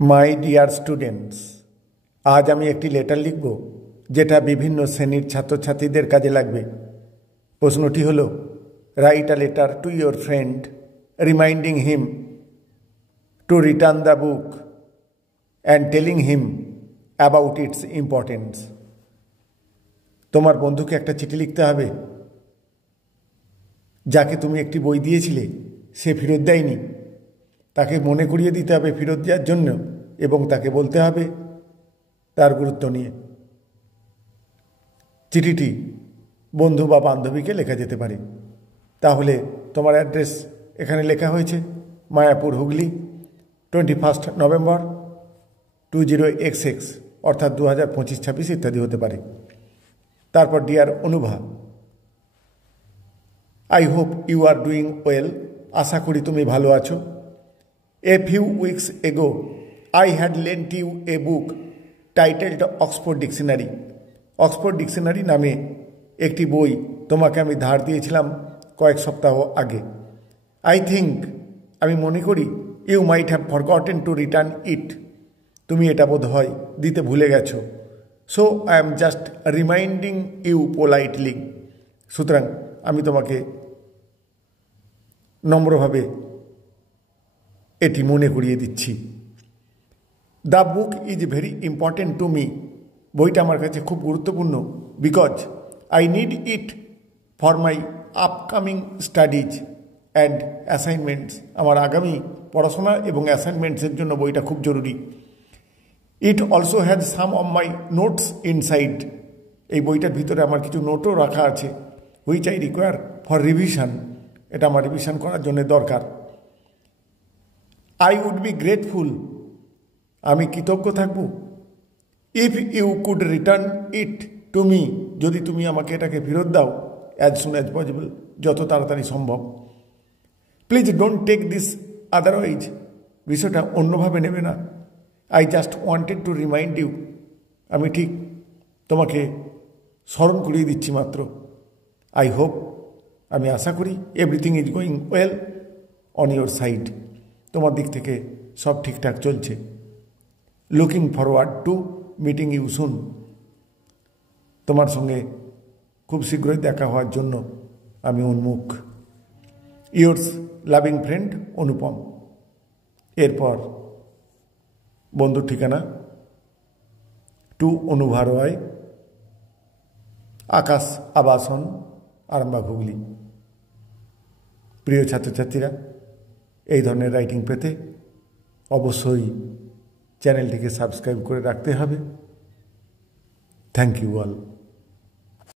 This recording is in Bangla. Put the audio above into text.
মাই ডিয়ার স্টুডেন্টস, আজ আমি একটি লেটার লিখব যেটা বিভিন্ন শ্রেণীর ছাত্রছাত্রীদের কাজে লাগবে। প্রশ্নটি হলো, write a letter to your friend reminding him to return the book and telling him about its importance. তোমার বন্ধুকে একটা চিঠি লিখতে হবে, যাকে তুমি একটি বই দিয়েছিলে সে ফেরত দেয়নি। তাকে মনে করিয়ে দিতে হবে ফেরত দেওয়ার জন্য এবং তাকে বলতে হবে তার গুরুত্ব নিয়ে। চিঠিটি বন্ধু বা বান্ধবীকে লেখা যেতে পারে। তাহলে তোমার অ্যাড্রেস এখানে লেখা হয়েছে, মায়াপুর, হুগলি, 21 নভেম্বর 20XX, অর্থাৎ 2025-26 ইত্যাদি হতে পারে। তারপর dear Anubha, I hope you are doing well. আশা করি তুমি ভালো আছো। A few weeks ago, I had lent you a book titled Oxford Dictionary. Oxford dictionary নামে একটি বই তোমাকে আমি ধার দিয়েছিলাম কয়েক সপ্তাহ আগে। আই থিঙ্ক, আমি মনে করি, you might have forgotten to return it. তুমি এটা বোধ হয় দিতে ভুলে গেছো। So I am just reminding you politely. সুতরাং আমি তোমাকে নম্রভাবে এটি মনে করিয়ে দিচ্ছি। The book is very important to me. বইটা আমার কাছে খুব গুরুত্বপূর্ণ। Because I need it for my upcoming studies and assignments. আমার আগামী পড়াশোনা এবং অ্যাসাইনমেন্টসের জন্য বইটা খুব জরুরি। It also has some of my notes inside. এই বইটার ভিতরে আমার কিছু নোটও রাখা আছে, which I require for revision. এটা আমার রিভিশন করার জন্য দরকার। I would be grateful. আমি কৃতজ্ঞ থাকব। If you could return it to me. যদি তুমি আমাকে এটাকে ফেরত দাও অ্যাজ সুন অ্যাজ পসিবল, যত তাড়াতাড়ি সম্ভব। Please don't take this otherwise. বিষয়টা অন্যভাবে নেবে না। I just wanted to remind you. আমি ঠিক তোমাকে স্মরণ করিয়ে দিচ্ছি মাত্র। আই হোপ, আমি আশা করি, everything is going well on your side. তোমার দিক থেকে সব ঠিকঠাক চলছে। Looking forward to meeting you soon. তোমার সঙ্গে খুব শীঘ্রই দেখা হওয়ার জন্য আমি উন্মুখ। Yours loving friend Anupam. এরপর বন্ধুর ঠিকানা, টু অনুভা রয়, আকাশ আবাসন, আরামবাগ, হুগলি। প্রিয় ছাত্রছাত্রীরা, এই ধরনের রাইটিং পেতে অবশ্যই চ্যানেলটিকে সাবস্ক্রাইব করে রাখতে হবে। Thank you all.